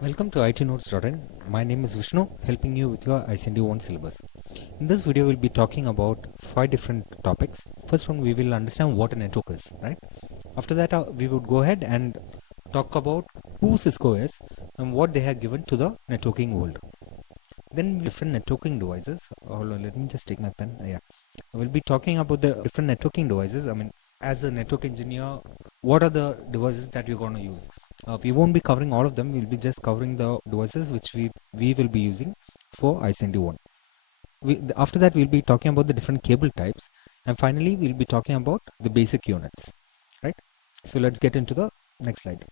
Welcome to itnotes.in. My name is Vishnu, helping you with your ICND 1 syllabus. In this video, we'll be talking about 5 different topics. First one, we will understand what a network is, right? After that, we would go ahead and talk about who Cisco is and what they have given to the networking world. Then different networking devices. Hold on, let me just take my pen. Yeah, we'll be talking about the different networking devices. I mean, as a network engineer, what are the devices that you're going to use? We won't be covering all of them. We'll be just covering the devices which we will be using for ICND1. After that, we'll be talking about the different cable types, and finally, we'll be talking about the basic units. Right. So let's get into the next slide.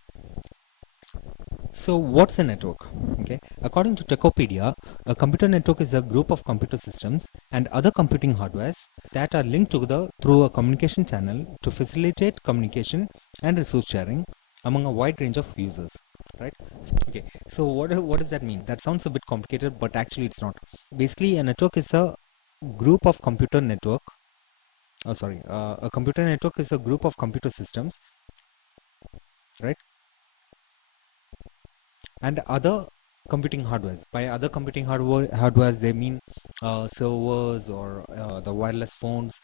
So what's a network? Okay, according to Techopedia, a computer network is a group of computer systems and other computing hardwares that are linked together through a communication channel to facilitate communication and resource sharing among a wide range of users. Right? Okay, so what does that mean? That sounds a bit complicated, but actually it's not. Basically, a network is a group of computer network. A computer network is a group of computer systems, right? And other computing hardwares. By other computing hardwares they mean servers or the wireless phones,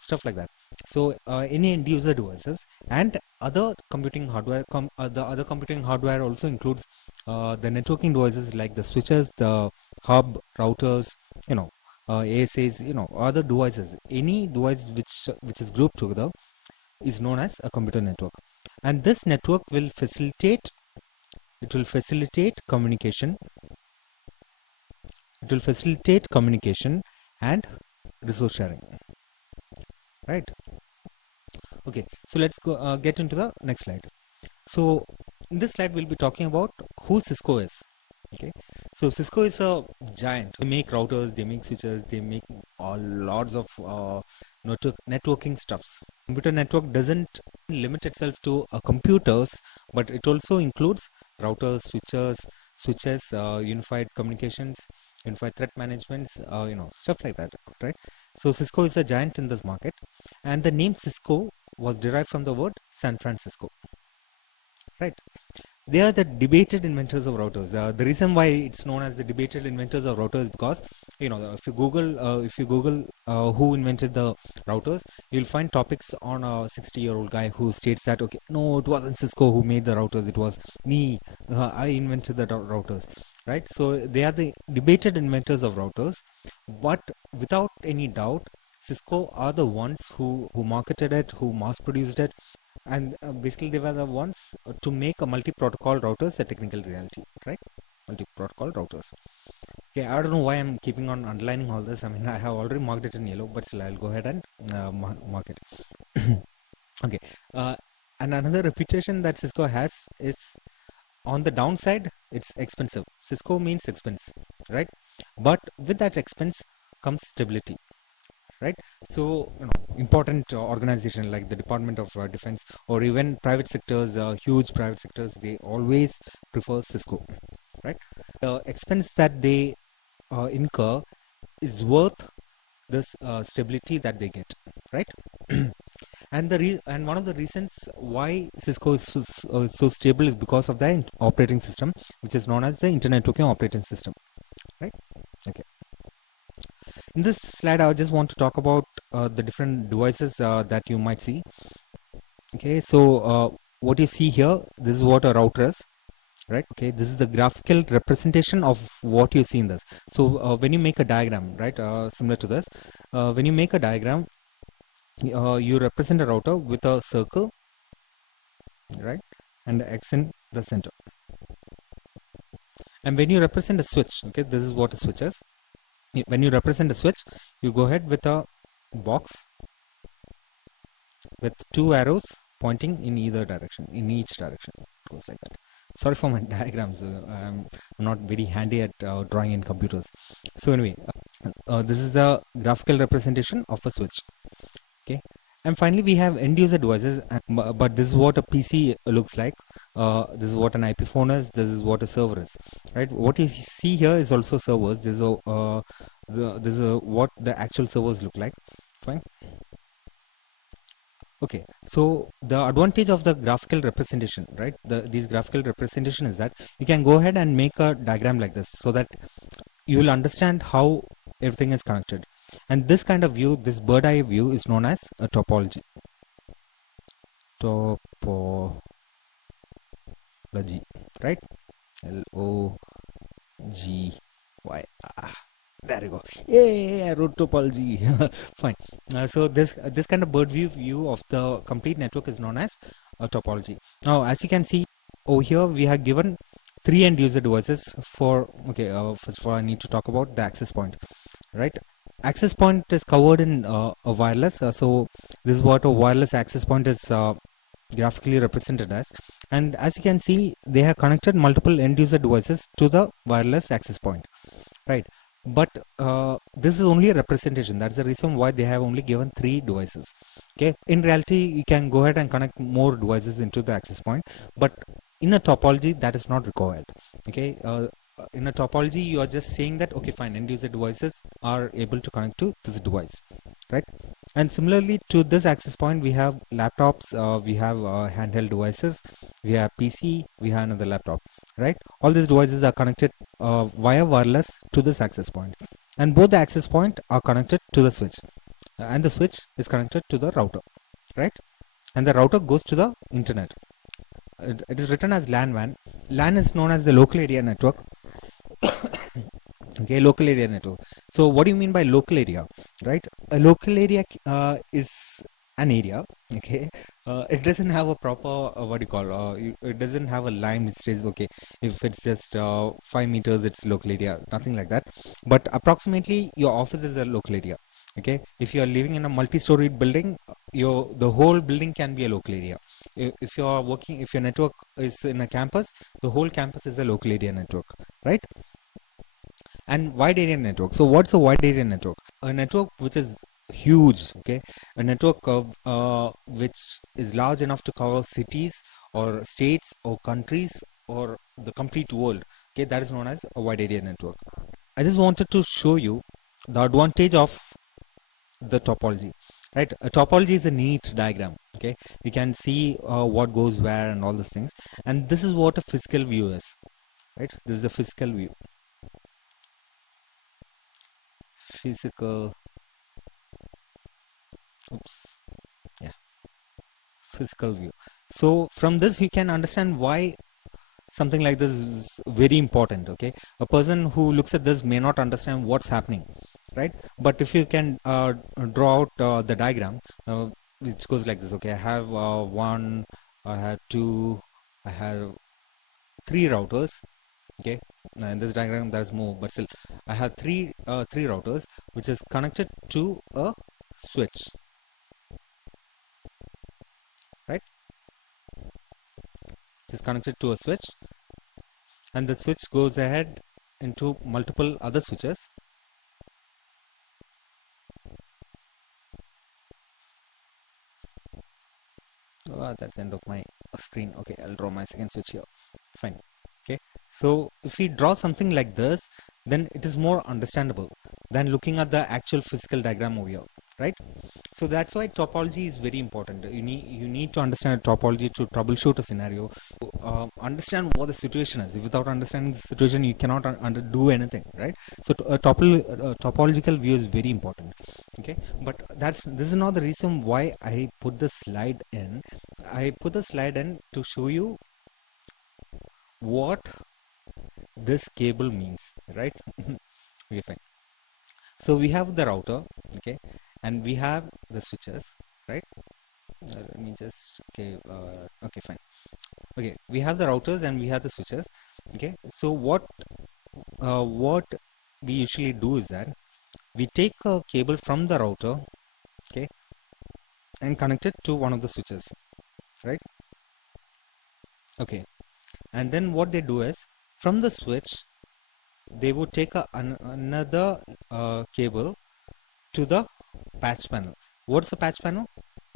stuff like that. So any end user devices and other computing hardware. The other computing hardware also includes the networking devices like the switches, the hub, routers, ASAs, other devices. Any device which is grouped together is known as a computer network, and this network will facilitate communication. It will facilitate communication and resource sharing, right? Okay, so let's go get into the next slide. So in this slide we'll be talking about who Cisco is. Okay, so Cisco is a giant. They make routers, they make switches, they make lots of networking stuffs. Computer network doesn't limit itself to computers, but it also includes routers, switches, unified communications, unified threat management, stuff like that, right? So Cisco is a giant in this market, and the name Cisco was derived from the word San Francisco, right? They are the debated inventors of routers. The reason why it's known as the debated inventors of routers is because if you Google who invented the routers, you'll find topics on a 60-year-old guy who states that okay, no, it wasn't Cisco who made the routers, it was me. I invented the routers, right? So they are the debated inventors of routers, but without any doubt, Cisco are the ones who marketed it, who mass produced it, and basically they were the ones to make a multi-protocol routers a technical reality, right? Multi-protocol routers. Okay, I don't know why I'm keeping on underlining all this. I mean, I have already marked it in yellow, but still I'll go ahead and mark it. Okay, and another reputation that Cisco has is, on the downside, it's expensive. Cisco means expense, right? But with that expense comes stability, right? So important organization like the Department of Defense or even private sectors, huge private sectors, they always prefer Cisco, right? The expense that they incur is worth this stability that they get, right? And one of the reasons why Cisco is so stable is because of the operating system, which is known as the Internet Networking Operating System, right? Okay. In this slide, I just want to talk about the different devices that you might see. Okay, so what you see here, this is what a router is, right? Okay, this is the graphical representation of what you see in this. So when you make a diagram, right, similar to this, when you make a diagram, you represent a router with a circle, right, and X in the center. And when you represent a switch, okay, this is what a switch is. When you represent a switch, you go ahead with a box with two arrows pointing in either direction, in each direction. It goes like that. Sorry for my diagrams. I'm not very handy at drawing in computers. So anyway, this is the graphical representation of a switch. Okay. And finally, we have end user devices, but this is what a PC looks like. This is what an IP phone is. This is what a server is, right? What you see here is also servers. This is what the actual servers look like. Fine. Okay, so the advantage of the graphical representation, right? These graphical representation is that you can go ahead and make a diagram like this so that you will understand how everything is connected. And this kind of view, this bird eye view, is known as a topology. Topology, right? L-O-G-Y. There you go. Yay, I wrote topology. Fine. So this kind of bird view of the complete network is known as a topology. Now, as you can see over here, we have given three end user devices for. Okay, first of all, I need to talk about the access point, right? Access point is covered in a wireless. So this is what a wireless access point is graphically represented as. And as you can see, they have connected multiple end user devices to the wireless access point, right? But this is only a representation. That's the reason why they have only given three devices. Okay, in reality, you can go ahead and connect more devices into the access point, but in a topology that is not required. Okay, in a topology you are just saying that okay, fine, end user devices are able to connect to this device, right? And similarly to this access point, we have laptops, we have handheld devices, we have PC, we have another laptop, right? All these devices are connected via wireless to this access point, and both the access point are connected to the switch, and the switch is connected to the router, right? And the router goes to the internet. It is written as LAN WAN. LAN is known as the local area network. Okay, local area network. So what do you mean by local area, right? A local area is an area. Okay, it doesn't have a proper what do you call it doesn't have a line which says okay, if it's just 5 meters it's local area, nothing like that. But approximately your office is a local area. Okay, if you are living in a multi-storied building, the whole building can be a local area. If you are working, if your network is in a campus, the whole campus is a local area network, right? And wide area network. So what's a wide area network? A network which is huge. Okay, a network which is large enough to cover cities or states or countries or the complete world. Okay, that is known as a wide area network. I just wanted to show you the advantage of the topology, right? A topology is a neat diagram. Okay, you can see what goes where and all these things, and this is what a physical view is, right? This is a physical view. Physical, oops, yeah, physical view. So from this you can understand why something like this is very important. Okay, a person who looks at this may not understand what's happening, right? But if you can draw out the diagram, which goes like this. Okay, I have one, I have two, I have three routers. Okay, now in this diagram there's more, but still I have three routers which is connected to a switch, right? It is connected to a switch, and the switch goes ahead into multiple other switches. That's the end of my screen. Okay, I'll draw my second switch here. Fine. Okay, so if we draw something like this, then it is more understandable than looking at the actual physical diagram over here, right? So that's why topology is very important. You need to understand a topology to troubleshoot a scenario, understand what the situation is. Without understanding the situation, you cannot do anything, right? So a topological view is very important. Okay, but this is not the reason why I put the slide in. I put the slide in to show you what this cable means, right? Okay, fine. So we have the router, okay, and we have the switches, right? Let me just okay, fine. Okay, we have the routers and we have the switches. Okay, so what we usually do is that we take a cable from the router, okay, and connect it to one of the switches, right? Okay, and then what they do is from the switch they would take another cable to the patch panel. What's a patch panel?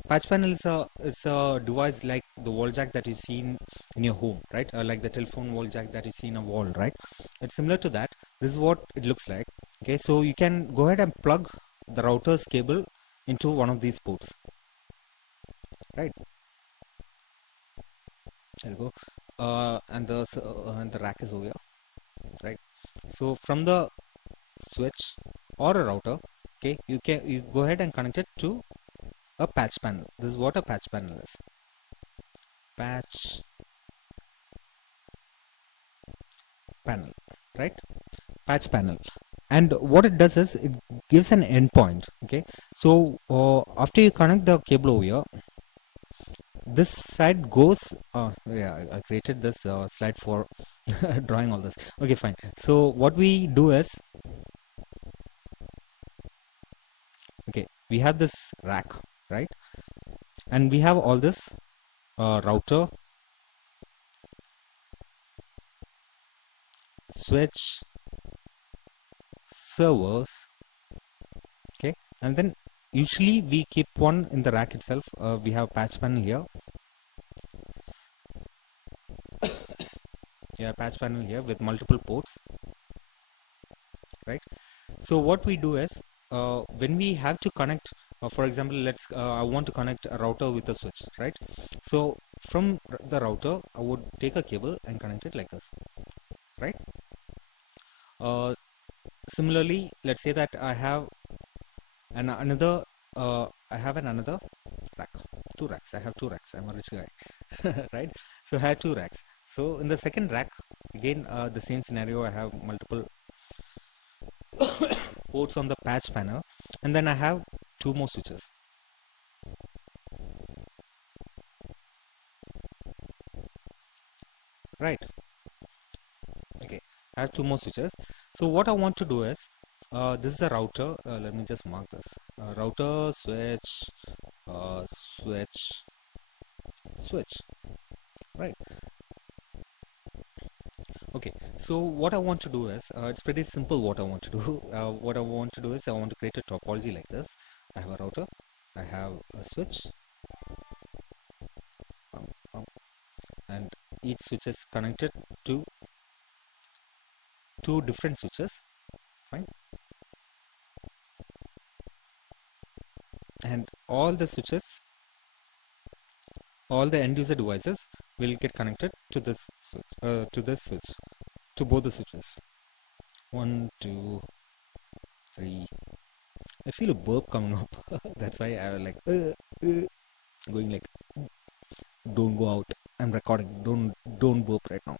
Patch panel is a device like the wall jack that you see in your home, right? Like the telephone wall jack that you see in a wall, right? It's similar to that. This is what it looks like. Okay, so you can go ahead and plug the router's cable into one of these ports. There you go. And the rack is over here, right? So from the switch or a router, okay, you go ahead and connect it to a patch panel. This is what a patch panel is. Patch panel, right? Patch panel. And what it does is it gives an endpoint. Okay, so after you connect the cable over here, this side goes. Yeah, I created this slide for drawing all this. Okay, fine. So what we do is, okay, we have this rack, right? And we have all this router, switch, servers, okay, and then usually we keep one in the rack itself. We have patch panel here. Yeah, patch panel here with multiple ports, right? So what we do is, when we have to connect, for example, I want to connect a router with a switch, right? So from the router I would take a cable and connect it like this, right? uh, Similarly, let's say that I have another another rack, two racks. I have two racks. I'm a rich guy. Right? So I have two racks. So in the second rack, again, the same scenario. I have multiple ports on the patch panel, and then I have two more switches, right? Okay, I have two more switches. So what I want to do is, this is a router. Let me just mark this. Router, switch, switch, switch, right? Okay, so what I want to do is, it's pretty simple what I want to do. What I want to do is I want to create a topology like this. I have a router, I have a switch, um, um, and each switch is connected to two different switches, fine. And all the switches, all the end user devices will get connected to this switch, to both the switches. One, two, three. I feel a burp coming up. That's why I was like going like, don't go out. I'm recording. Don't burp right now.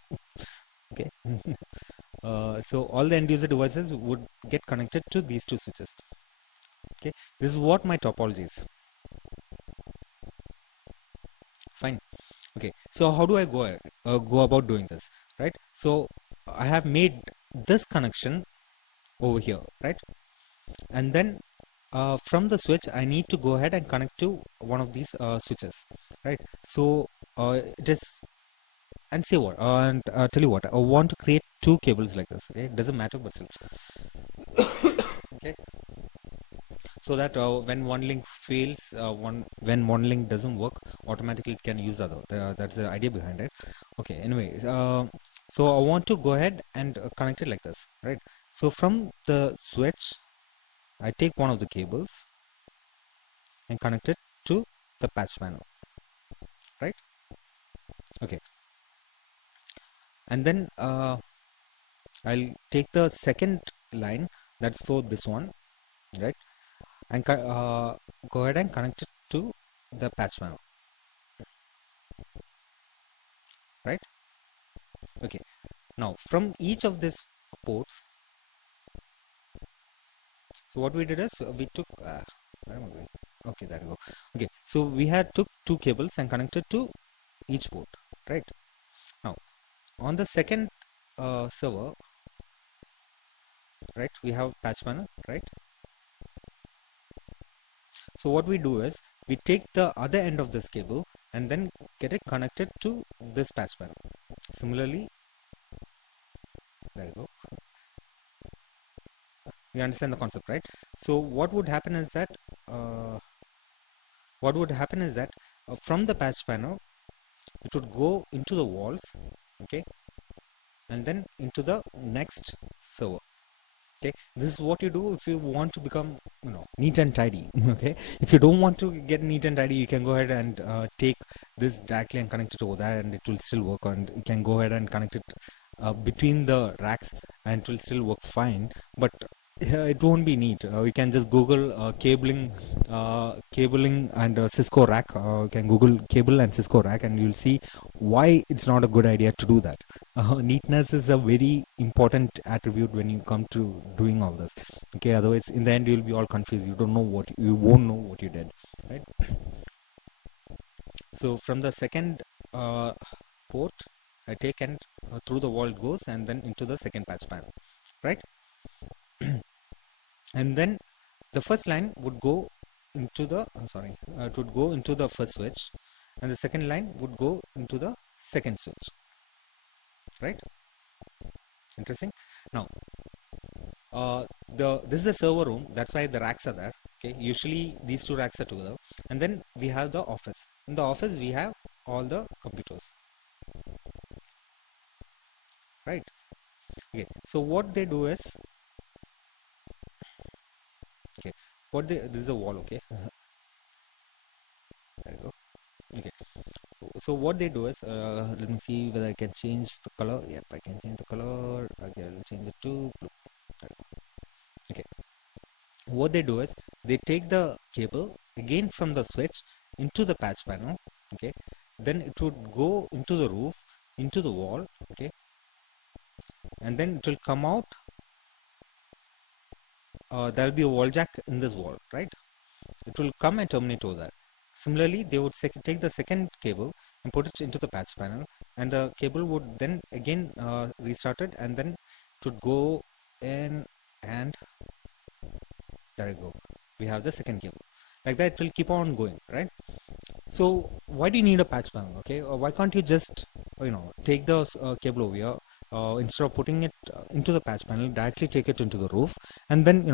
Okay. So all the end user devices would get connected to these two switches. Okay. This is what my topology is. Fine. Okay. So how do I go about doing this? Right. So I have made this connection over here, right? And then from the switch, I need to go ahead and connect to one of these switches, right? So it is, and say what, and tell you what, I want to create two cables like this. Okay, it doesn't matter, but still, okay. So that when one link fails, when one link doesn't work, automatically it can use the other. That's the idea behind it. Okay. Anyway, so I want to go ahead and connect it like this, right? So from the switch, I take one of the cables and connect it to the patch panel, right? Okay. And then I'll take the second line, that's for this one, right? And go ahead and connect it to the patch panel, right? Okay. Now from each of these ports, so what we did is we took where am I going? Okay, there you go. Okay, so we had took two cables and connected to each port, right? Now on the second server, right, we have patch panel, right? So what we do is we take the other end of this cable and then get it connected to this patch panel. Similarly, there you go. You understand the concept, right? So what would happen is that uh, from the patch panel, it would go into the walls, okay, and then into the next server. Okay, this is what you do if you want to become, neat and tidy. Okay, if you don't want to get neat and tidy, you can go ahead and take this directly and connect it over there, and it will still work. And you can go ahead and connect it between the racks, and it will still work fine. But it won't be neat. You can just Google cabling and Cisco rack. You can Google cable and Cisco rack, and you'll see why it's not a good idea to do that. Neatness is a very important attribute when you come to doing all this. Okay, otherwise in the end you'll be all confused. You won't know what you did, right? So from the second port, I take and through the wall it goes, and then into the second patch panel, right? And then the first line would go into the it would go into the first switch, and the second line would go into the second switch, right? Interesting. Now this is the server room, that's why the racks are there. Okay, usually these two racks are together, and then we have the office. In the office we have all the computers, right? Okay, so what they do is, okay, this is a wall. Okay, there you go. Okay, so what they do is, let me see whether I can change the color. Yep, I can change the color. Okay, I'll change it to blue. Okay, what they do is they take the cable again from the switch into the patch panel. Okay, then it would go into the roof, into the wall. Okay, and then it will come out. There will be a wall jack in this wall, right? It will come and terminate over there. Similarly, they would take the second cable and put it into the patch panel, and the cable would then again restart it, and then it would go in, and there you go. We have the second cable. Like that, it will keep on going, right? So why do you need a patch panel? Okay, why can't you just take the cable over here, instead of putting it into the patch panel, directly take it into the roof, and then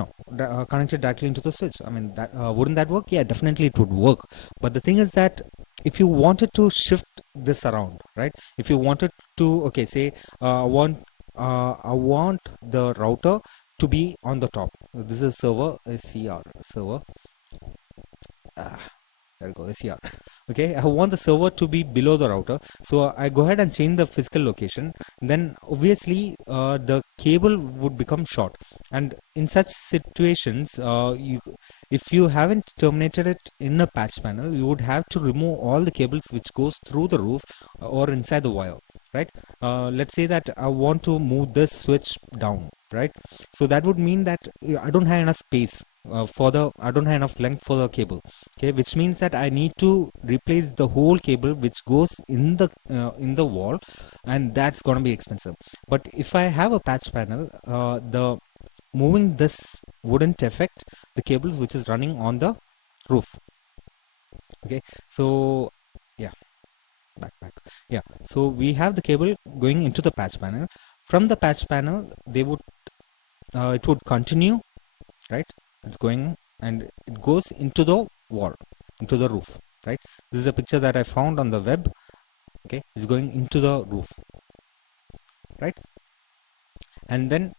connect it directly into the switch? I mean, that wouldn't that work? Yeah, definitely it would work. But the thing is that if you wanted to shift this around, right? If you wanted to, okay, say I want the router to be on the top. This is server, SCR server. There we go, SCR. Okay, I want the server to be below the router, so I go ahead and change the physical location. Then obviously the cable would become short, and in such situations, if you haven't terminated it in a patch panel, you would have to remove all the cables which goes through the roof or inside the wire, right? Let's say that I want to move this switch down, right? So that would mean that I don't have enough space I don't have enough length for the cable. Okay, which means that I need to replace the whole cable which goes in the wall, and that's gonna be expensive. But if I have a patch panel, the moving this wouldn't affect the cables which is running on the roof. Okay, so yeah, back. Yeah, so we have the cable going into the patch panel. From the patch panel, it would continue, right? It's going and it goes into the wall, into the roof, right? This is a picture that I found on the web. Okay, it's going into the roof, right? And then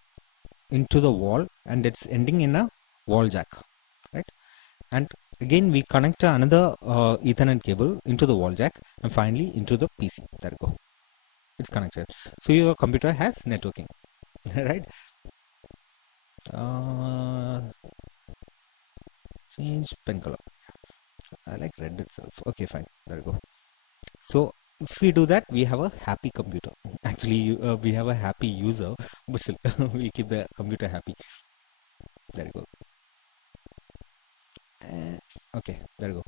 into the wall, and it's ending in a wall jack, right? And again we connect another Ethernet cable into the wall jack, and finally into the PC. There you go, it's connected. So your computer has networking. Right? uh, Change pen color. I like red itself. Okay, fine, there you go. So if we do that, we have a happy computer. Actually, we have a happy user, but still we'll keep the computer happy. There you go. Okay, there you go.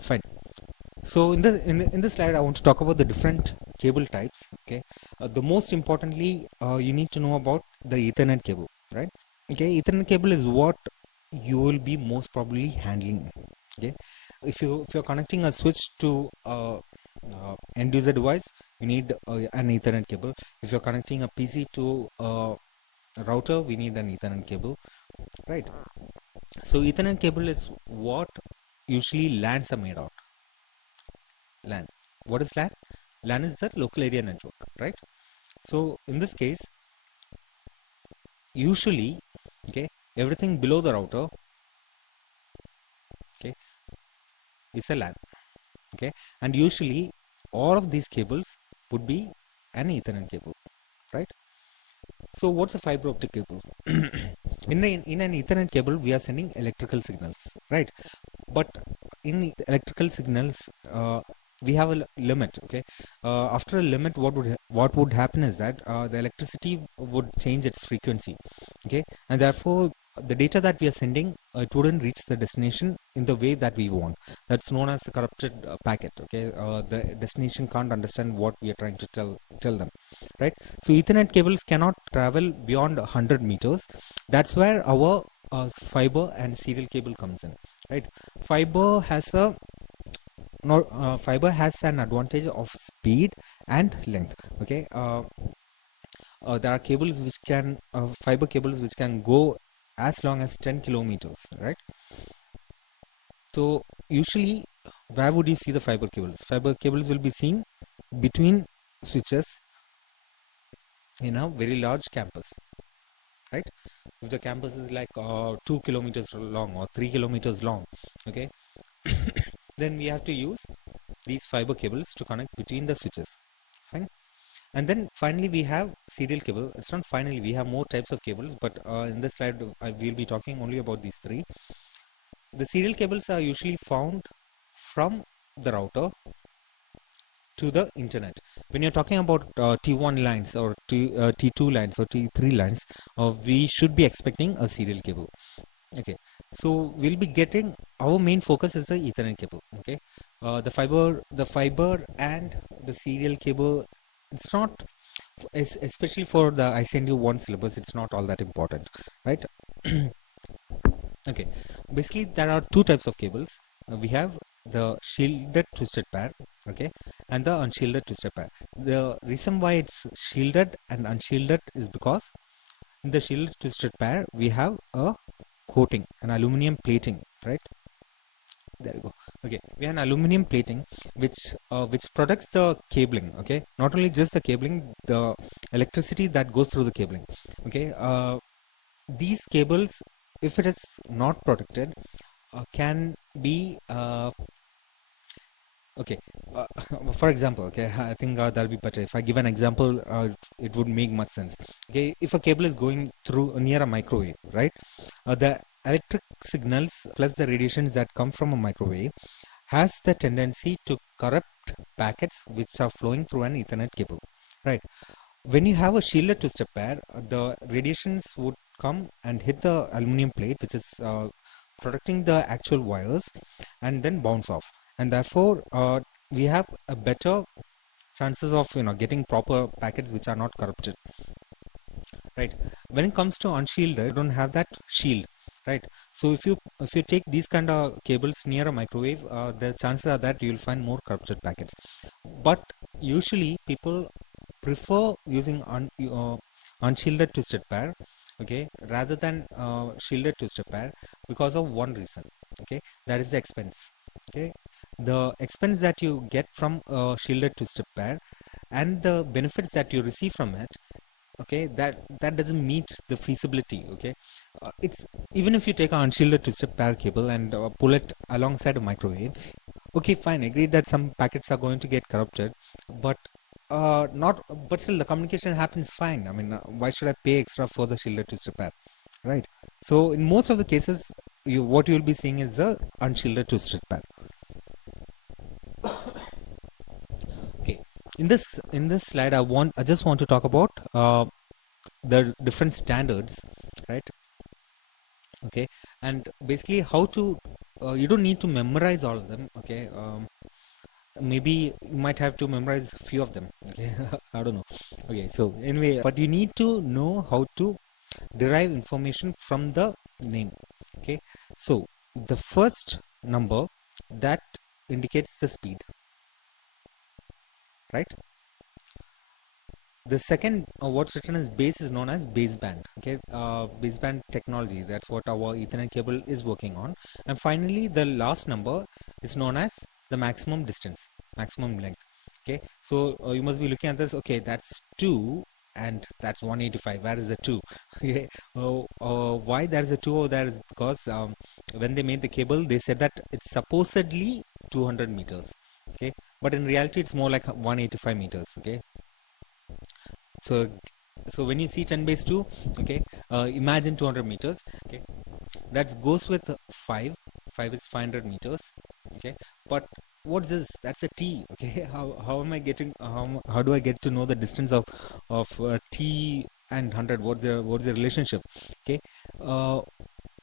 Fine. So in this slide, I want to talk about the different cable types. Okay, the most importantly, you need to know about the Ethernet cable, right? Okay, Ethernet cable is what you will be most probably handling. Okay, if you're connecting a switch to end user device, you need an Ethernet cable. If you're connecting a PC to a router, we need an Ethernet cable, right? So Ethernet cable is what usually LANs are made of. LAN. What is LAN? LAN is the local area network, right? So in this case, usually Okay, everything below the router, okay, is a LAN. Okay, and usually all of these cables would be an Ethernet cable, right? So what's a fiber optic cable? In an Ethernet cable, we are sending electrical signals, right? But in electrical signals, we have a limit. Okay, after a limit, what would happen is that the electricity would change its frequency. Okay, and therefore the data that we are sending, it wouldn't reach the destination in the way that we want. That's known as a corrupted packet. Okay, the destination can't understand what we are trying to tell them, right? So Ethernet cables cannot travel beyond 100 meters. That's where our fiber and serial cable comes in, right? Fiber has a fiber has an advantage of speed and length. Okay, there are cables which can fiber cables which can go as long as 10 kilometers, right? So usually, where would you see the fiber cables? Fiber cables will be seen between switches in a very large campus, right? If the campus is like 2 kilometers long or 3 kilometers long, okay, then we have to use these fiber cables to connect between the switches. Fine. And then finally we have serial cable. It's not finally, we have more types of cables, but in this slide we'll be talking only about these three. The serial cables are usually found from the router to the internet. When you're talking about T1 lines or T2 lines or T3 lines, we should be expecting a serial cable. Okay, so we'll be getting, our main focus is the Ethernet cable. Okay, the fiber and the serial cable, it's not, especially for the ICND 1 syllabus, it's not all that important, right? Okay, basically there are two types of cables. We have the shielded twisted pair, okay, and the unshielded twisted pair. The reason why it's shielded and unshielded is because in the shielded twisted pair we have a coating, an aluminum plating, right? There you go. Okay, we have an aluminum plating which protects the cabling. Okay, not only just the cabling, the electricity that goes through the cabling. Okay, these cables, if it is not protected, can be okay. uh, for example, okay, I think that'll be better if I give an example. It would make much sense. Okay, if a cable is going through near a microwave, right, the electric signals plus the radiations that come from a microwave has the tendency to corrupt packets which are flowing through an Ethernet cable, right? When you have a shielded twisted pair, the radiations would come and hit the aluminum plate, which is protecting the actual wires, and then bounce off. And therefore, we have a better chances of getting proper packets which are not corrupted, right? When it comes to unshielded, you don't have that shield, right? So if you take these kind of cables near a microwave, the chances are that you'll find more corrupted packets. But usually people prefer using unshielded twisted pair, okay, rather than shielded twisted pair, because of one reason. Okay, that is the expense. Okay, the expense that you get from shielded twisted pair and the benefits that you receive from it, okay, that doesn't meet the feasibility. Okay, it's, even if you take an unshielded twisted pair cable and pull it alongside a microwave, okay, fine, agreed that some packets are going to get corrupted, but not, but still the communication happens fine. I mean, why should I pay extra for the shielded twisted pair, right? So in most of the cases, what you'll be seeing is the unshielded twisted pair. Okay, in this slide, I just want to talk about the different standards, right? Okay, and basically how to you don't need to memorize all of them. Okay, maybe you might have to memorize a few of them. Okay, I don't know. Okay, so anyway, but you need to know how to derive information from the name. Okay, so the first number that indicates the speed, right? The second, what's written as base, is known as baseband. Okay, baseband technology, that's what our Ethernet cable is working on. And finally, the last number is known as the maximum distance, maximum length. Okay, so you must be looking at this. Okay, that's 2, and that's 185. Where is the 2? Okay. Why there is a 2 over there is because when they made the cable, they said that it's supposedly 200 meters. Okay, but in reality, it's more like 185 meters. Okay, so when you see 10 base 2, okay, imagine 200 meters. Okay, that goes with 5. 5 is 500 meters. Okay, but what's this? That's a t. Okay, how am I getting, how do I get to know the distance of t and 100? What's the relationship? Okay, uh,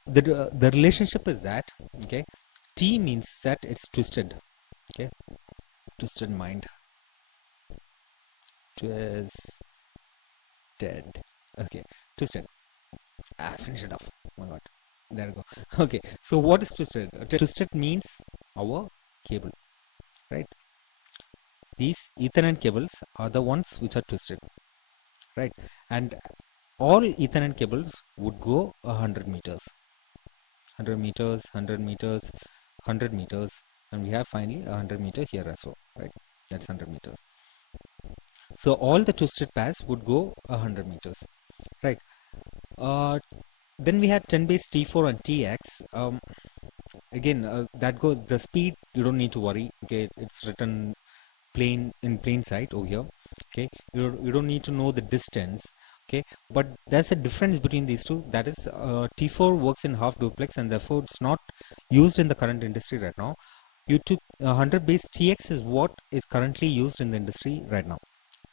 the relationship is that, okay, t means that it's twisted. Okay, twisted mind, twisted. Okay, twisted. Finish it off. Oh my god, there we go. Okay, so what is twisted? Twisted means our cable, right? These Ethernet cables are the ones which are twisted, right? And all Ethernet cables would go 100 meters, 100 meters, 100 meters, 100 meters, and we have finally a 100-meter here as well, right? That's 100 meters. So all the twisted pairs would go 100 meters, right? Then we had 10 base T4 and TX. Again, that goes the speed. You don't need to worry. Okay, it's written plain sight over here. Okay, you don't need to know the distance. Okay, but there's a difference between these two. That is, T4 works in half duplex, and therefore it's not used in the current industry right now. You took 100 base TX is what is currently used in the industry right now,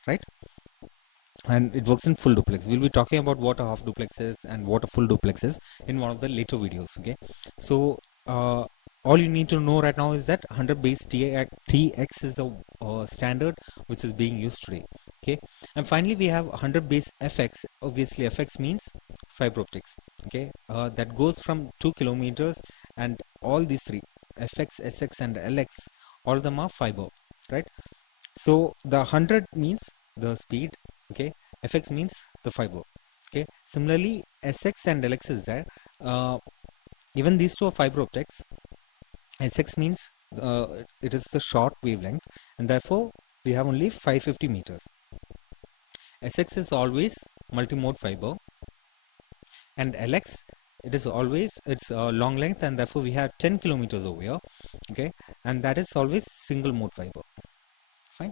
right? And it works in full duplex. We'll be talking about what a half duplex is and what a full duplex is in one of the later videos. Okay, so all you need to know right now is that 100 base TX is the standard which is being used today. Okay, and finally we have 100 base FX. Obviously FX means fiber optics. Okay, that goes from 2 kilometers, and all these three, FX, SX and LX, all of them are fiber, right? So the 100 means the speed. Okay, FX means the fiber. Okay, similarly SX and LX is there. Even these two are fiber optics. SX means it is the short wavelength, and therefore we have only 550 meters. SX is always multimode fiber, and LX, it is always, it's long length, and therefore we have 10 kilometers over here. Okay, and that is always single mode fiber. Fine.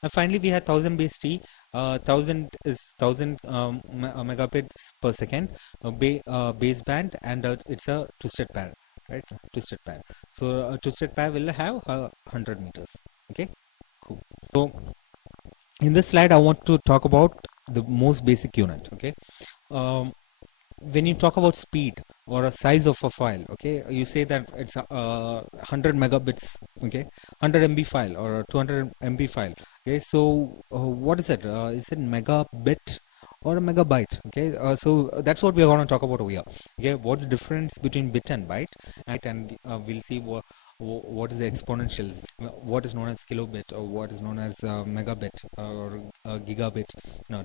And finally, we have 1000 base T. 1000 is 1000 megabits per second baseband, and it's a twisted pair, right? Twisted pair. So a twisted pair will have 100 meters. Okay, cool. So in this slide, I want to talk about the most basic unit. Okay, when you talk about speed or a size of a file, okay, you say that it's 100 megabits, okay, 100 MB file or a 200 MB file. Okay, so what is it? Is it megabit or a megabyte? Okay, so that's what we are going to talk about over here. Okay, what's the difference between bit and byte? And we'll see what is the exponentials, what is known as kilobit, or what is known as megabit or gigabit,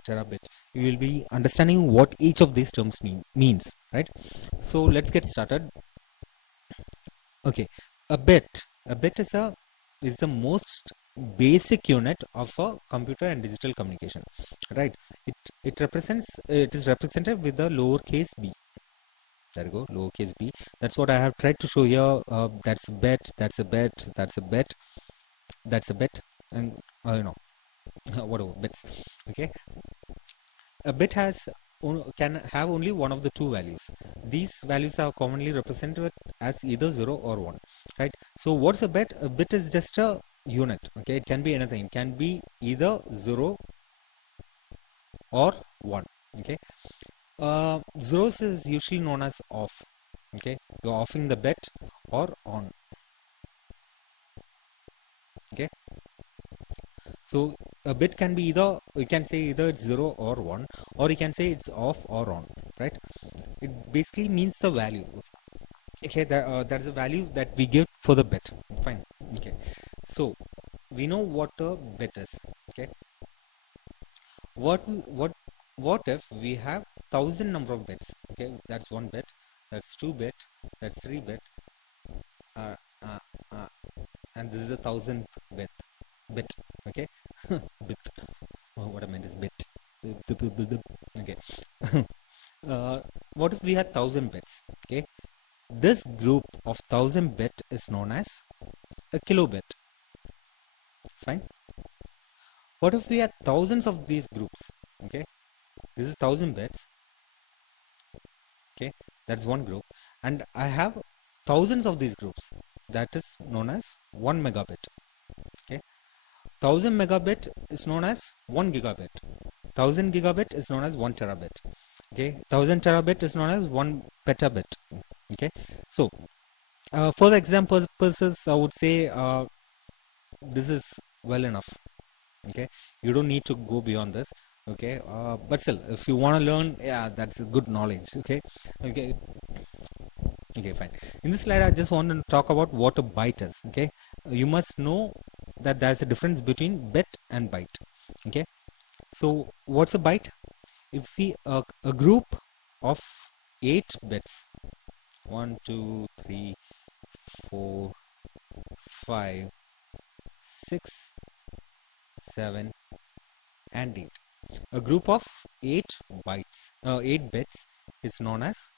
terabit. You will be understanding what each of these terms means, right? So let's get started. Okay, a bit is the most basic unit of a computer and digital communication, right? It is represented with the lowercase b. There you go, lowercase b. That's what I have tried to show here. That's a bit, that's a bit, that's a bit, that's a bit, and whatever bits. Okay, a bit can have only one of the two values. These values are commonly represented as either 0 or 1, right? So what's a bit? A bit is just a unit. Okay, it can be anything. It can be either 0 or 1. Okay, zeros is usually known as off. Okay, you're offing the bit or on. Okay, so a bit can be either, you can say either it's 0 or 1, or you can say it's off or on, right? It basically means the value. Okay, there's a value that we give for the bit. Fine. Okay, so we know what a bit is. Okay, what if we have 1000 number of bits? Okay, that's 1 bit, that's 2 bit, that's 3 bit, uh, uh, uh, and this is a 1000th bit. Okay, bit. What I meant is bit. Okay. What if we had 1000 bits? Okay, this group of 1000 bit is known as a kilobit. Fine. What if we had thousands of these groups? Okay, this is 1000 bits. Okay, that's one group, and I have thousands of these groups. That is known as 1 megabit. Okay, 1000 megabit is known as 1 gigabit. 1000 gigabit is known as 1 terabit. Okay, 1000 terabit is known as 1 petabit. Okay, so for the example purposes, I would say this is well enough. Okay, you don't need to go beyond this. Okay, but still, if you want to learn, yeah, that's a good knowledge. Okay, okay, okay, fine. In this slide, I just want to talk about what a byte is. Okay, you must know that there's a difference between bit and byte. Okay, so what's a byte? If we a group of 8 bits, 1 2 3 4 5 6 7 and 8, a group of 8 bytes 8 bits is known as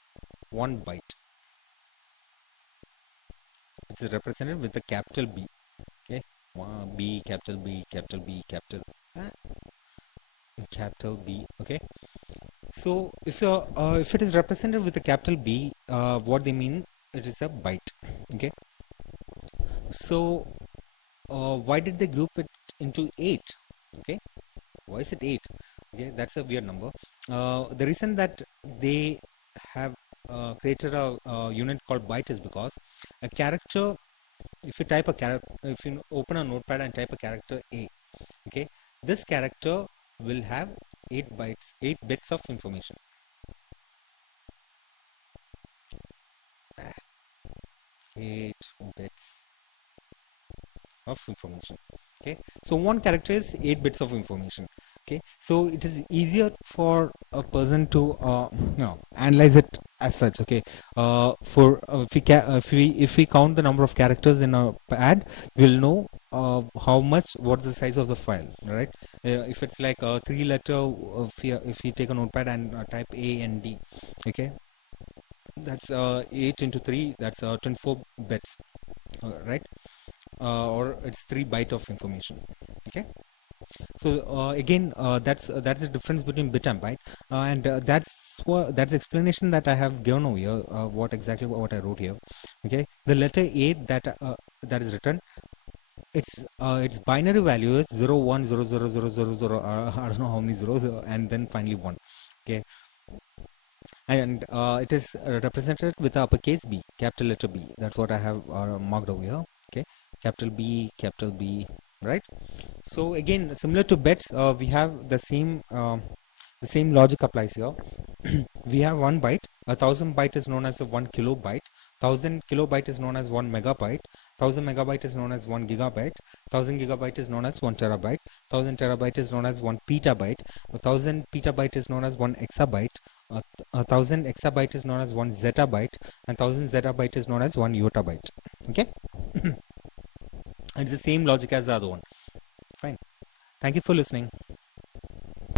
1 byte. It is represented with the capital B. Okay, B, capital B, capital B, capital B. Okay, so if it is represented with a capital B, what they mean, it is a byte. Okay, so why did they group it into 8? Okay, why is it 8? Okay, that's a weird number. The reason that they have created a unit called byte is because a character, if you type a character, if you open a notepad and type a character A, okay, this character will have 8 bytes, 8 bits of information. 8 bits of information. Okay, so one character is 8 bits of information. Okay, so it is easier for a person to analyze it as such. Okay, for if we count the number of characters in a pad, we'll know how much, what's the size of the file, right? If it's like a 3-letter, if we take a notepad and type A and D, okay, that's 8 into 3, that's 24 bits, right? Or it's 3 byte of information. Okay, so again, that's the difference between bit and byte, and that's the explanation that I have given over here. What exactly what I wrote here. Okay, the letter A that is written, its binary value is 0 1 0 0 0 0 0. I don't know how many zeros, and then finally 1. Okay, and it is represented with the uppercase B, capital letter B. That's what I have marked over here. Okay, capital B, right? So again, similar to bits, we have the same logic applies here. We have 1 byte. 1000 byte is known as a 1 kilobyte. 1000 kilobyte is known as 1 megabyte. 1000 megabyte is known as 1 gigabyte. 1000 gigabyte is known as 1 terabyte. 1000 terabyte is known as 1 petabyte. 1000 petabyte is known as 1 exabyte. 1000 exabyte is known as 1 zettabyte, and 1000 zettabyte is known as 1 yottabyte. Okay, it's the same logic as the other one. Fine. Thank you for listening.